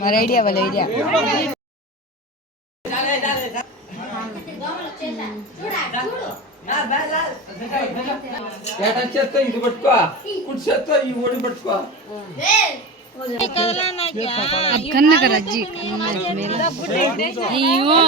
మరి ఐడియా వాళ్ళ ఐడియా ఎడ చేత్తో ఇది పట్టుకో కుడి చేత్తో ఈ ఒడి పట్టుకో కన్నక రజ్జి అయ్యో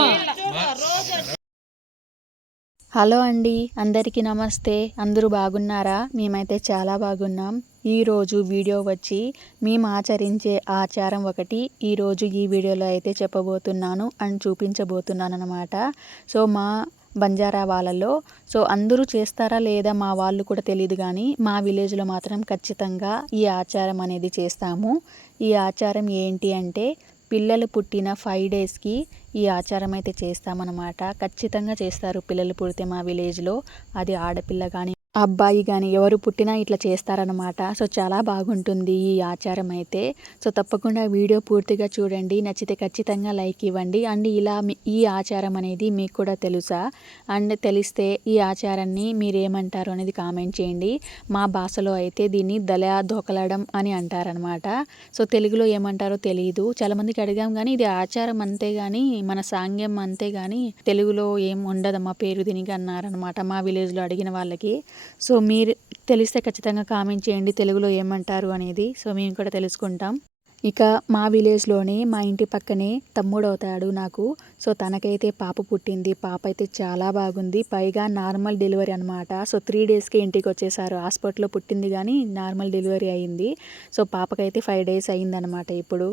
హలో అండి అందరికీ నమస్తే. అందరూ బాగున్నారా? మేమైతే చాలా బాగున్నాం. ఈరోజు వీడియో వచ్చి మేము ఆచరించే ఆచారం ఒకటి ఈరోజు ఈ వీడియోలో అయితే చెప్పబోతున్నాను అండ్ చూపించబోతున్నాను అనమాట సో మా బంజారా వాళ్ళలో సో అందరూ చేస్తారా లేదా మా వాళ్ళు కూడా తెలియదు కానీ మా విలేజ్లో మాత్రం ఖచ్చితంగా ఈ ఆచారం అనేది చేస్తాము. ఈ ఆచారం ఏంటి అంటే పిల్లలు పుట్టిన ఫైవ్ డేస్కి ఈ ఆచారం అయితే చేస్తామన్నమాట. ఖచ్చితంగా చేస్తారు పిల్లలు పుడితే మా విలేజ్లో అది ఆడపిల్ల కానీ అబ్బాయి కానీ ఎవరు పుట్టినా ఇట్లా చేస్తారనమాట సో చాలా బాగుంటుంది ఈ ఆచారం అయితే. సో తప్పకుండా వీడియో పూర్తిగా చూడండి. నచ్చితే ఖచ్చితంగా లైక్ ఇవ్వండి. అండ్ ఇలా ఈ ఆచారం అనేది మీకు కూడా తెలుసా? అండ్ తెలిస్తే ఈ ఆచారాన్ని మీరేమంటారు అనేది కామెంట్ చేయండి. మా భాషలో అయితే దీన్ని దళ దోకలడం అని అంటారనమాట సో తెలుగులో ఏమంటారో తెలియదు చాలామందికి అడిగాం కానీ ఇది ఆచారం అంతే కానీ మన సాంగ్యం అంతే కానీ తెలుగులో ఏం ఉండదమ్మా పేరు దీనికి అన్నారనమాట మా విలేజ్లో అడిగిన వాళ్ళకి. సో మీరు తెలిస్తే ఖచ్చితంగా కామెంట్ చేయండి తెలుగులో ఏమంటారు అనేది. సో మేము కూడా తెలుసుకుంటాం. ఇక మా విలేజ్లోనే మా ఇంటి పక్కనే తమ్ముడు అవుతాడు నాకు. సో తనకైతే పాప పుట్టింది. పాప అయితే చాలా బాగుంది. పైగా నార్మల్ డెలివరీ అనమాట సో త్రీ డేస్కి ఇంటికి వచ్చేసారు హాస్పిటల్లో పుట్టింది కానీ నార్మల్ డెలివరీ అయింది. సో పాపకైతే ఫైవ్ డేస్ అయిందనమాట ఇప్పుడు.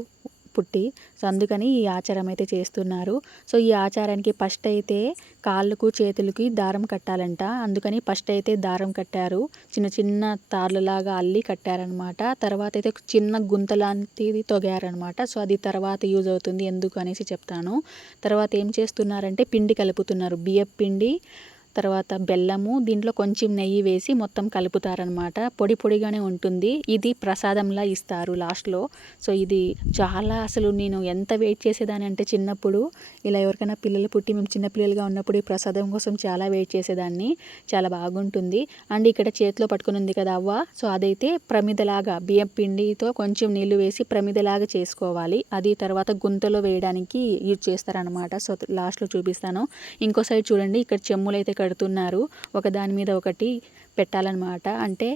పుట్టి. సో అందుకని ఈ ఆచారం అయితే చేస్తున్నారు. సో ఈ ఆచారానికి ఫస్ట్ అయితే కాళ్ళకు చేతులకి దారం కట్టాలంట. అందుకని ఫస్ట్ అయితే దారం కట్టారు. చిన్న చిన్న తార్లలాగా అల్లి కట్టారనమాట తర్వాత అయితే చిన్న గుంత లాంటిది తొగారనమాట సో అది తర్వాత యూజ్ అవుతుంది. ఎందుకు అనేసి చెప్తాను. తర్వాత ఏం చేస్తున్నారంటే పిండి కలుపుతున్నారు. బియ్యం పిండి తర్వాత బెల్లము దీంట్లో కొంచెం నెయ్యి వేసి మొత్తం కలుపుతారనమాట. పొడి పొడిగానే ఉంటుంది. ఇది ప్రసాదంలా ఇస్తారు లాస్ట్లో. సో ఇది చాలా అసలు నేను ఎంత వెయిట్ చేసేదాన్ని అంటే చిన్నప్పుడు ఇలా ఎవరికైనా పిల్లలు పుట్టి మేము చిన్నపిల్లలుగా ఉన్నప్పుడు ఈ ప్రసాదం కోసం చాలా వెయిట్ చేసేదాన్ని. చాలా బాగుంటుంది. అండ్ ఇక్కడ చేతిలో పట్టుకుని ఉంది కదా అవ్వ. సో అదైతే ప్రమిదలాగా బియ్యం పిండితో కొంచెం నీళ్ళు వేసి ప్రమిదలాగా చేసుకోవాలి. అది తర్వాత గుంతలో వేయడానికి యూజ్ చేస్తారనమాట. సో లాస్ట్లో చూపిస్తాను. ఇంకో సైడ్ చూడండి. ఇక్కడ చెమ్ములు అయితే కడుతున్నారు ఒక దాని మీద ఒకటి పెట్టాలన్నమాట. అంటే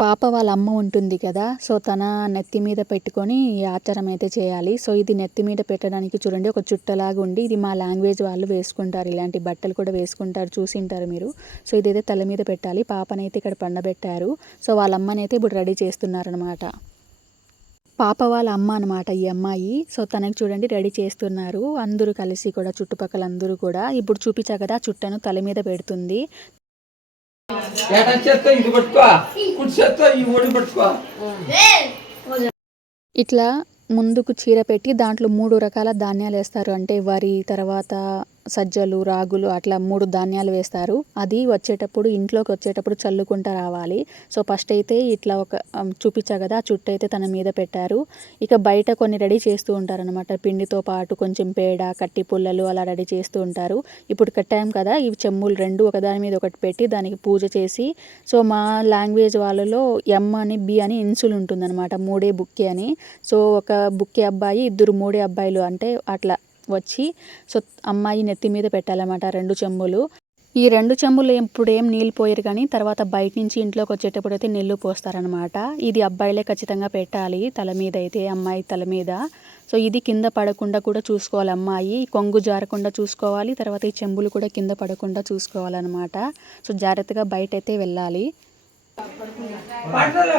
పాప వాళ్ళ అమ్మ ఉంటుంది కదా సో తన నెత్తి మీద పెట్టుకొని ఈ ఆచారం అయితే చేయాలి. సో ఇది నెత్తి మీద పెట్టడానికి చూడండి ఒక చుట్టలాగా ఉండి ఇది మా లాంగ్వేజ్ వాళ్ళు వేసుకుంటారు. ఇలాంటి బట్టలు కూడా వేసుకుంటారు చూసింటారు మీరు. సో ఇదైతే తల మీద పెట్టాలి. పాపనైతే ఇక్కడ పండబెట్టారు. సో వాళ్ళ అమ్మనైతే ఇప్పుడు రెడీ చేస్తున్నారనమాట పాప వాళ్ళ అమ్మ అనమాట ఈ అమ్మాయి. సో తనకి చూడండి రెడీ చేస్తున్నారు. అందరూ కలిసి కూడా చుట్టుపక్కల అందరూ కూడా. ఇప్పుడు చూపించా కదా చుట్టను తల మీద పెడుతుంది. ఇట్లా ముందుకు చీర పెట్టి దాంట్లో మూడు రకాల ధాన్యాలు వేస్తారు. అంటే వరి తర్వాత సజ్జలు రాగులు అట్లా మూడు ధాన్యాలు వేస్తారు. అది వచ్చేటప్పుడు ఇంట్లోకి వచ్చేటప్పుడు చల్లుకుంటా రావాలి. సో ఫస్ట్ అయితే ఇట్లా ఒక చూపించా కదా ఆ చుట్టు అయితే తన మీద పెట్టారు. ఇక బయట కొన్ని రెడీ చేస్తూ ఉంటారనమాట పిండితో పాటు కొంచెం పేడ కట్టి పుల్లలు అలా రెడీ చేస్తూ ఉంటారు. ఇప్పుడు కట్టాం కదా ఇవి చెమ్ములు రెండు ఒకదాని మీద ఒకటి పెట్టి దానికి పూజ చేసి సో మా లాంగ్వేజ్ వాళ్ళలో ఎమ్ అని బి అని ఇన్సుల్ ఉంటుందన్నమాట మూడే బుక్కి అని. సో ఒక బుక్కి అబ్బాయి ఇద్దరు మూడే అబ్బాయిలు అంటే అట్లా వచ్చి సో అమ్మాయి నెత్తి మీద పెట్టాలన్నమాట రెండు చెంబులు. ఈ రెండు చెంబులు ఇప్పుడు ఏం నీళ్ళు పోయారు కానీ తర్వాత బయట నుంచి ఇంట్లోకి వచ్చేటప్పుడు అయితే నీళ్ళు పోస్తారనమాట ఇది అబ్బాయిలే ఖచ్చితంగా పెట్టాలి తల మీద అయితే అమ్మాయి తల మీద. సో ఇది కింద పడకుండా కూడా చూసుకోవాలి అమ్మాయి. కొంగు జారకుండా చూసుకోవాలి తర్వాత ఈ చెంబులు కూడా కింద పడకుండా చూసుకోవాలన్నమాట. సో జాగ్రత్తగా బయట అయితే వెళ్ళాలి. పడతలే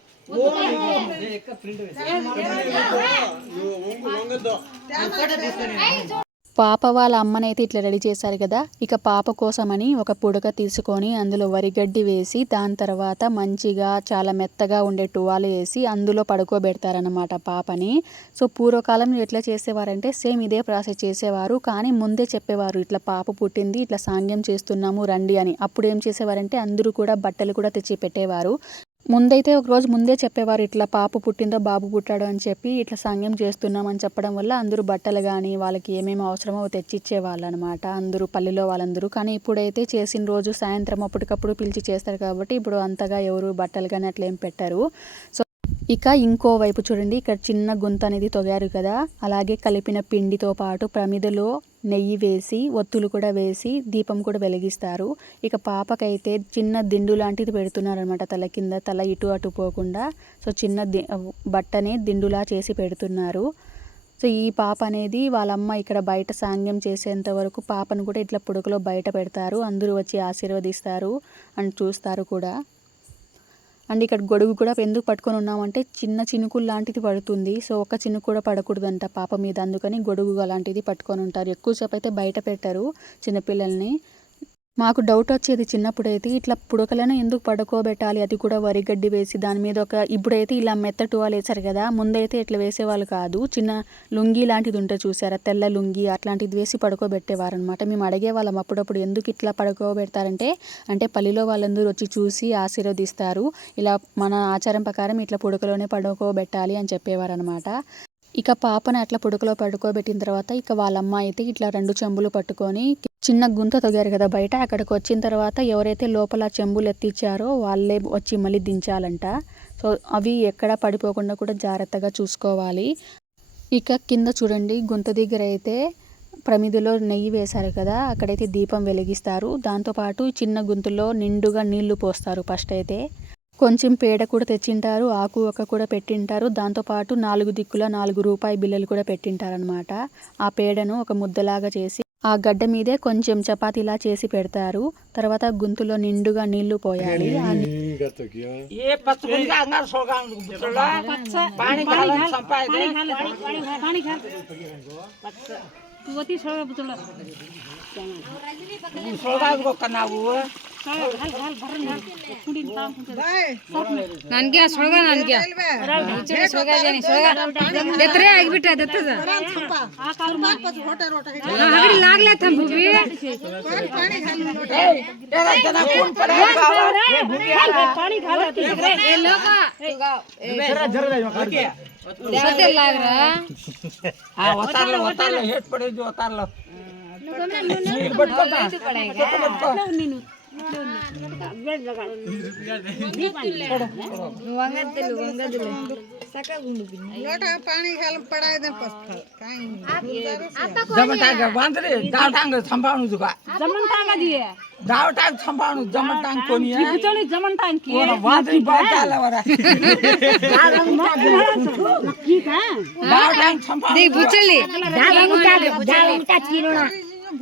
పాప వాళ్ళ అమ్మనైతే ఇట్లా రెడీ చేశారు కదా ఇక పాప కోసమని ఒక పుడక తీసుకొని అందులో వరిగడ్డి వేసి దాని తర్వాత మంచిగా చాలా మెత్తగా ఉండే టువాలు వేసి అందులో పడుకోబెడతారనమాట పాపని. సో పూర్వకాలంలో ఎట్లా చేసేవారంటే సేమ్ ఇదే ప్రాసెస్ చేసేవారు కానీ ముందే చెప్పేవారు ఇట్లా పాప పుట్టింది ఇట్లా సాంగ్యం చేస్తున్నాము రండి అని. అప్పుడు ఏం చేసేవారంటే అందరూ కూడా బట్టలు కూడా తెచ్చి పెట్టేవారు ముందైతే ఒక రోజు ముందే చెప్పేవారు ఇట్లా పాప పుట్టిందో బాబు పుట్టాడు అని చెప్పి ఇట్లా సంఘం చేస్తున్నామని చెప్పడం వల్ల అందరూ బట్టలు కానీ వాళ్ళకి ఏమేమి అవసరమో తెచ్చిచ్చేవాళ్ళు అనమాట అందరూ పల్లెలో వాళ్ళందరూ. కానీ ఇప్పుడైతే చేసిన రోజు సాయంత్రం అప్పటికప్పుడు పిలిచి చేస్తారు కాబట్టి ఇప్పుడు అంతగా ఎవరు బట్టలు కానీ అట్లా ఏం పెట్టారు. సో ఇక ఇంకో వైపు చూడండి ఇక్కడ చిన్న గుంత అనేది తొగారు కదా. అలాగే కలిపిన పిండితో పాటు ప్రమిదలో నెయ్యి వేసి ఒత్తులు కూడా వేసి దీపం కూడా వెలిగిస్తారు. ఇక పాపకైతే చిన్న దిండు లాంటిది పెడుతున్నారనమాట తల కింద తల ఇటు అటు పోకుండా. సో చిన్న ది బట్టనే దిండులా చేసి పెడుతున్నారు. సో ఈ పాప అనేది వాళ్ళమ్మ ఇక్కడ బయట సాంగ్యం చేసేంత వరకు పాపను కూడా ఇట్లా పుడకలో బయట పెడతారు. అందరూ వచ్చి ఆశీర్వదిస్తారు అండ్ చూస్తారు కూడా. అండ్ ఇక్కడ గొడుగు కూడా ఎందుకు పట్టుకొని ఉన్నామంటే చిన్న చినుకులు లాంటిది పడుతుంది. సో ఒక చినుకు కూడా పడకూడదంట పాప మీద. అందుకని గొడుగు అలాంటిది పట్టుకొని ఉంటారు. ఎక్కువసేపు అయితే బయట పెట్టరు చిన్నపిల్లల్ని. మాకు డౌట్ వచ్చేది చిన్నప్పుడైతే. ఇట్లా పుడకలను ఎందుకు పడుకోబెట్టాలి? అది కూడా వరి గడ్డి వేసి దాని మీద ఒక ఇప్పుడైతే ఇలా మెత్త టువాలు వేశారు కదా ముందైతే ఇట్లా వేసేవాళ్ళు కాదు. చిన్న లుంగి లాంటిది ఉంటే చూసారా? తెల్ల లుంగి అట్లాంటిది వేసి పడుకోబెట్టేవారు అనమాట మేము అడిగేవాళ్ళం అప్పుడప్పుడు ఎందుకు ఇట్లా పడుకోబెడతారంటే అంటే పల్లిలో వాళ్ళందరూ వచ్చి చూసి ఆశీర్వదిస్తారు. ఇలా మన ఆచారం ప్రకారం ఇట్లా పుడకలోనే పడుకోబెట్టాలి అని చెప్పేవారు అనమాట ఇక పాపని అట్లా పుడకలో పడుకోబెట్టిన తర్వాత ఇక వాళ్ళమ్మ అయితే ఇట్లా రెండు చెంబులు పట్టుకొని చిన్న గుంత తొగారు కదా బయట అక్కడికి వచ్చిన తర్వాత ఎవరైతే లోపల చెంబులు ఎత్తిచ్చారో వాళ్ళే వచ్చి మళ్ళీ దించాలంట. సో అవి ఎక్కడా పడిపోకుండా కూడా జాగ్రత్తగా చూసుకోవాలి. ఇక కింద చూడండి గుంత దగ్గర అయితే ప్రమిదిలో నెయ్యి వేశారు కదా అక్కడైతే దీపం వెలిగిస్తారు. దాంతోపాటు చిన్న గుంతులో నిండుగా నీళ్ళు పోస్తారు ఫస్ట్ అయితే. కొంచెం పేడ కూడా తెచ్చింటారు ఆకు ఒక్క కూడా పెట్టింటారు. దాంతోపాటు నాలుగు దిక్కుల నాలుగు రూపాయి బిళ్ళలు కూడా పెట్టింటారనమాట ఆ పేడను ఒక ముద్దలాగా చేసి ఆ గడ్డ మీదే కొంచెం చపాతీలా చేసి పెడతారు. తర్వాత గుంతులో నిండుగా నీళ్ళు పోయాలి. ನನ್ಗೆ ಸೊಳಗ ನನ್ಗೆ ಸೊಳಗ ಸೊಳಗ ಎತ್ತರೆ ಆಗ್ಬಿಟ್ಟದ ಆಗ್ಲೇ ತಂಬಿ ಒತ್ತಾರ್ಲ ಹೇಟ್ ಪಡೆದು ಒತ್ತಾರ್ಲ ನೀನು पानी घाल पडाय दे पस्खल काय जमन टांग बांधरे डाव टांग संभाळू तुका जमन टांग दिए डाव टांग संभाळू जमन टांग कोणी आहे बिचोली जमन टांग की ओला बांधरी बात आला वरा ठीक हा डाव टांग संभाळू नाही बुचली डाव टांग डाव टांग किरोना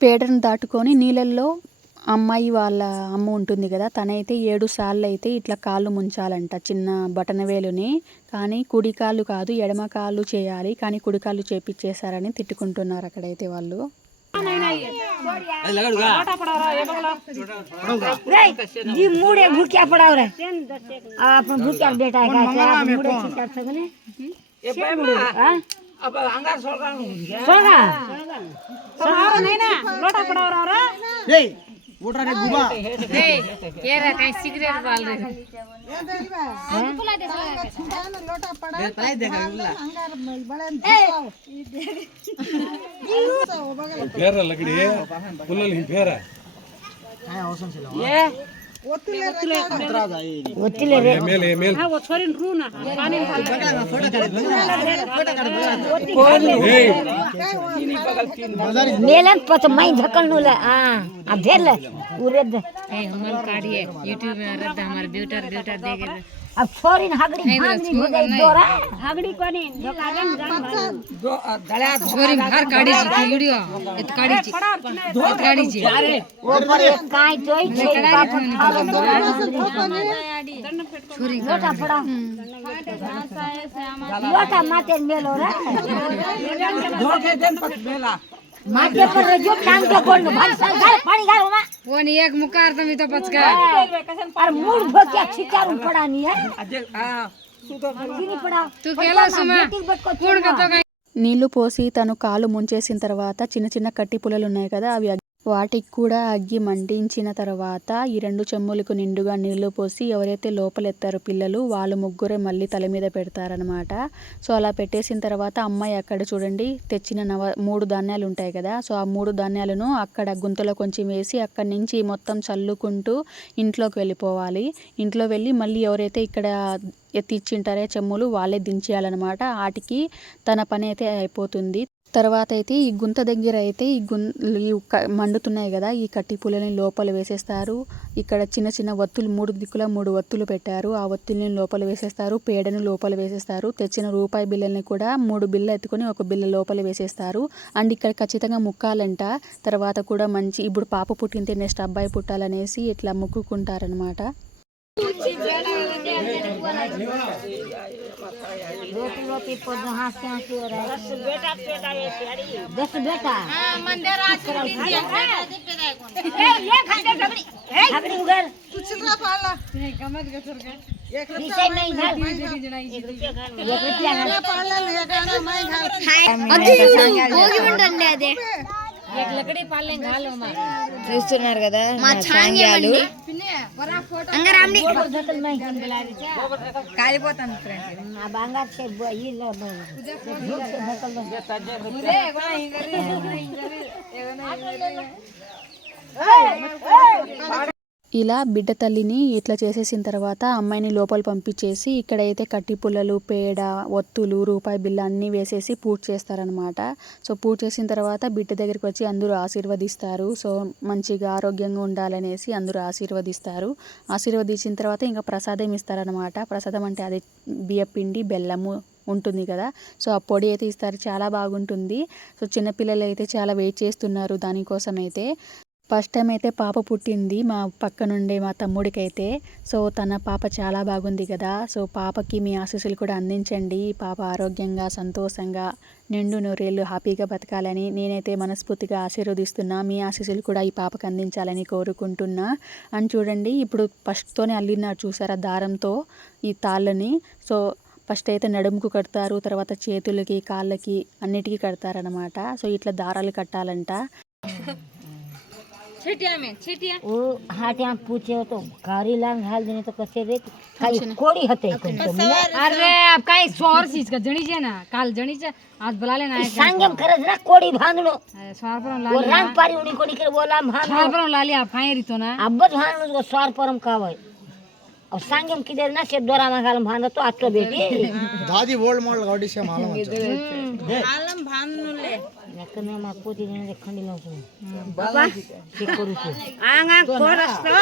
పేడను దాటుకొని నీళ్ళల్లో అమ్మాయి వాళ్ళ అమ్మ ఉంటుంది కదా తనైతే ఏడు సార్లు అయితే ఇట్లా కాళ్ళు ముంచాలంట చిన్న బటన వేలుని. కానీ కుడి కాళ్ళు కాదు ఎడమ కాళ్ళు చేయాలి కానీ కుడి కాళ్ళు చేపిచ్చేశారని తిట్టుకుంటున్నారు అక్కడైతే వాళ్ళు. அப்ப அங்க சொல்றாங்க சொல்றா. சொல்றாங்க நைனா லோட்டா பட வரவர டேய் ஓட்றானே குபா டேய் ஏற கை சிகரெட் பால் रे அதுக்குள்ள தேசான லோட்டா பட பை தேக இல்ல அங்க பளன் பேர. லகடி புல்லலின் பேர काय அவசரம் சொல்லுவா ஏ मेलन पत मई धकल नुला हाँ अब भेल उरे ए हमर कार्य यूट्यूब रद्द हमर ब्यूटर ब्यूटर दे गेल अब छोरी हगड़ी भागनी हो गई दोरा छोरी बाहर काढ़ी छी वीडियो इत काढ़ी छी इत काढ़ी छी ऊपर एक काई तोई छे छोरी लोटा पड़ा लोटा माते मेलो रे धोके देन पत बेला నీళ్ళు పోసి తను కాలు ముంచేసిన తర్వాత చిన్న చిన్న కట్టి పుల్లలున్నాయి కదా అవి వాటికి కూడా అగ్గి మండించిన తర్వాత ఈ రెండు చెమ్ములకు నిండుగా నీళ్ళు పోసి ఎవరైతే లోపలెత్తారో పిల్లలు వాళ్ళు ముగ్గురే మళ్ళీ తల మీద పెడతారనమాట సో అలా పెట్టేసిన తర్వాత అమ్మాయి అక్కడ చూడండి తెచ్చిన నవ మూడు ధాన్యాలు ఉంటాయి కదా సో ఆ మూడు ధాన్యాలను అక్కడ గుంతలో కొంచెం వేసి అక్కడి నుంచి మొత్తం చల్లుకుంటూ ఇంట్లోకి వెళ్ళిపోవాలి. ఇంట్లో వెళ్ళి మళ్ళీ ఎవరైతే ఇక్కడ ఎత్తిచ్చింటారే చెమ్ములు వాళ్ళే దించేయాలన్నమాట. వాటికి తన పని అయితే అయిపోతుంది. తర్వాత అయితే ఈ గుంత దగ్గర అయితే ఈ గుం ఈ మండుతున్నాయి కదా ఈ కట్టి పూలని లోపల వేసేస్తారు. ఇక్కడ చిన్న చిన్న వత్తులు మూడు దిక్కుల మూడు వత్తులు పెట్టారు. ఆ వత్తుల్ని లోపల వేసేస్తారు పేడను లోపల వేసేస్తారు. తెచ్చిన రూపాయి బిళ్ళల్ని కూడా మూడు బిళ్ళ ఎత్తుకొని ఒక బిళ్ళ లోపల వేసేస్తారు. అండ్ ఇక్కడ ఖచ్చితంగా ముక్కాలంట. తర్వాత కూడా మంచి ఇప్పుడు పాప పుట్టింటే నెక్స్ట్ అబ్బాయి పుట్టాలనేసి ఇట్లా మొక్కుకుంటారనమాట पुतलो पे पर जहाँ से आँसू रहा है। दस बेटा पैदा है तेरी दस बेटा? हाँ मंदिर आज दिन दिया पैदा है। कौन ए ये खाते खबरी। ए खबरी उधर। तू चिल्ला पाला। ये गमत गसर के। एक रुपया नहीं घाल एक रुपया घाल एक रुपया घाल पाला ले गाना मैं घाल अजी होगी बंडल ले दे एक लकड़ी पाले घाल हमारे। చూస్తున్నారు కదా మా సాంగ్యాలు కాలిపోతాను ఇల్లు ఇలా బిడ్డ తల్లిని ఇట్లా చేసేసిన తర్వాత అమ్మాయిని లోపల పంపించేసి ఇక్కడైతే కట్టి పుల్లలు పేడ ఒత్తులు రూపాయి బిల్ల అన్నీ వేసేసి పూజ చేస్తారనమాట సో పూజ చేసిన తర్వాత బిడ్డ దగ్గరికి వచ్చి అందరూ ఆశీర్వదిస్తారు. సో మంచిగా ఆరోగ్యంగా ఉండాలనేసి అందరూ ఆశీర్వదిస్తారు. ఆశీర్వదించిన తర్వాత ఇంకా ప్రసాదం ఇస్తారనమాట ప్రసాదం అంటే అది బియ్యపిండి బెల్లము ఉంటుంది కదా. సో ఆ పొడి అయితే ఇస్తారు. చాలా బాగుంటుంది. సో చిన్నపిల్లలు అయితే చాలా వెయిట్ చేస్తున్నారు దానికోసం అయితే ఫస్ట్ టైం అయితే పాప పుట్టింది మా పక్కనుండే మా తమ్ముడికైతే. సో తన పాప చాలా బాగుంది కదా. సో పాపకి మీ ఆశీస్సులు కూడా అందించండి. పాప ఆరోగ్యంగా సంతోషంగా నిండు నూరేళ్ళు హ్యాపీగా బతకాలని నేనైతే మనస్ఫూర్తిగా ఆశీర్వదిస్తున్నా. మీ ఆశీస్సులు కూడా ఈ పాపకు అందించాలని కోరుకుంటున్నా. అని చూడండి ఇప్పుడు ఫస్ట్తోనే అల్లినారు చూసారా దారంతో ఈ తాళ్ళని. సో ఫస్ట్ అయితే నడుముకు కడతారు తర్వాత చేతులకి కాళ్ళకి అన్నిటికీ కడతారనమాట సో ఇట్లా దారాలు కట్టాలంట. छिटिया में छिटिया वो हाथ यहाँ पूछे हो तो कारी लांग हाल देने तो कैसे रे खाली कोड़ी हते तुमको अरे अब काई सौर चीज का जणी छे ना काल जणी छे आज बुला लेना है सांगम खरज ना कोड़ी भांगलो स्वार पर वो लाली रंग पारी उड़ी कोड़ी के बोला भांग स्वार पर लाली आप खाए रही तो ना अब्बत भांगलो तो स्वार परम कावय और सांगम किधर ना से दोरा मंगाल भांग तो आज तो बेटी નકને માં પોતી જઈને ખંડી લઉં છું ચેક કરું છું આંગ આંગ કોરસ તો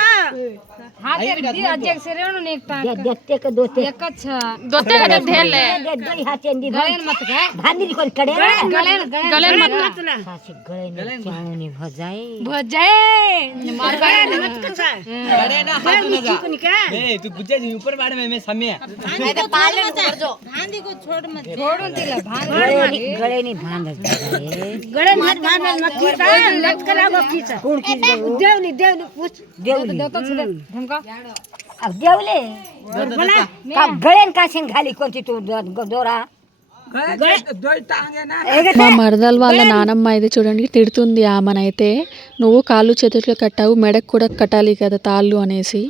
હા કે દી અજેક સે રેણો ને એક ટાંક દત્તે કે દોતે એક જ દોતે કે ધેલ લે દઈ હાચે દી ગલેન મત કે ભાંડી કોલ કડે ગલેન ગલેન મત ના સાચે ગલેન ચાણી ભજાય ભજાય માર ગલેન મત કસા અરે ના હાથ ન જા એ તું ગુજે જી ઉપર બાડ મે મે સમય ભાંડી તો પાલે મત કરજો ભાંડી કો છોડ મત છોડો તીલા ભાંડી ગળે ની ભાંડ જ गले मत भांद मत कीता लट करागो कीता कौन की देवली देवली पूछ देवली तो छे धमका अब देवले बोला का गळेन कासेन घाली कोणती तू दोरा దోయి టాంగే నా మా మరదలు వాళ్ళ నానమ్మ అయితే చూడండి తిడుతుంది ఆమెనైతే నువ్వు కాళ్ళు చేతులు కట్టావు మెడకు కూడా కట్టాలి కదా తాళ్ళు అనేసి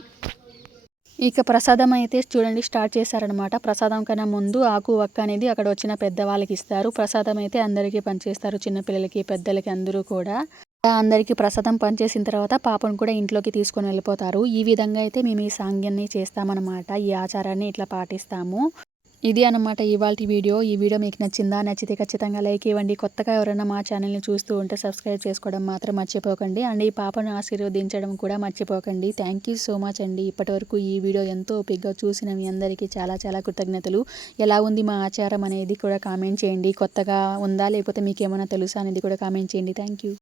ఇక ప్రసాదం అయితే చూడండి స్టార్ట్ చేశారనమాట ప్రసాదం కన్నా ముందు ఆకు వక్క అనేది అక్కడ వచ్చిన పెద్దవాళ్ళకి ఇస్తారు. ప్రసాదం అయితే అందరికీ పనిచేస్తారు చిన్నపిల్లలకి పెద్దలకి అందరూ కూడా. అందరికీ ప్రసాదం పనిచేసిన తర్వాత పాపను కూడా ఇంట్లోకి తీసుకొని వెళ్ళిపోతారు. ఈ విధంగా అయితే మేము ఈ సాంగ్యాన్ని చేస్తామన్నమాట. ఈ ఆచారాన్ని ఇట్లా పాటిస్తాము. ఇది అన్నమాట ఇవాళ వీడియో. ఈ వీడియో మీకు నచ్చిందా? నచ్చితే ఖచ్చితంగా లైక్ ఇవ్వండి. కొత్తగా ఎవరైనా మా ఛానల్ని చూస్తూ ఉంటే సబ్స్క్రైబ్ చేసుకోవడం మాత్రం మర్చిపోకండి. అండ్ ఈ పాపను ఆశీర్వదించడం కూడా మర్చిపోకండి. థ్యాంక్ యూ సో మచ్ అండి. ఇప్పటివరకు ఈ వీడియో ఎంతో ఓపిక్గా చూసిన మీ అందరికీ చాలా చాలా కృతజ్ఞతలు. ఎలా ఉంది మా ఆచారం అనేది కూడా కామెంట్ చేయండి. కొత్తగా ఉందా? లేకపోతే మీకు ఏమైనా తెలుసా అనేది కూడా కామెంట్ చేయండి. Thank you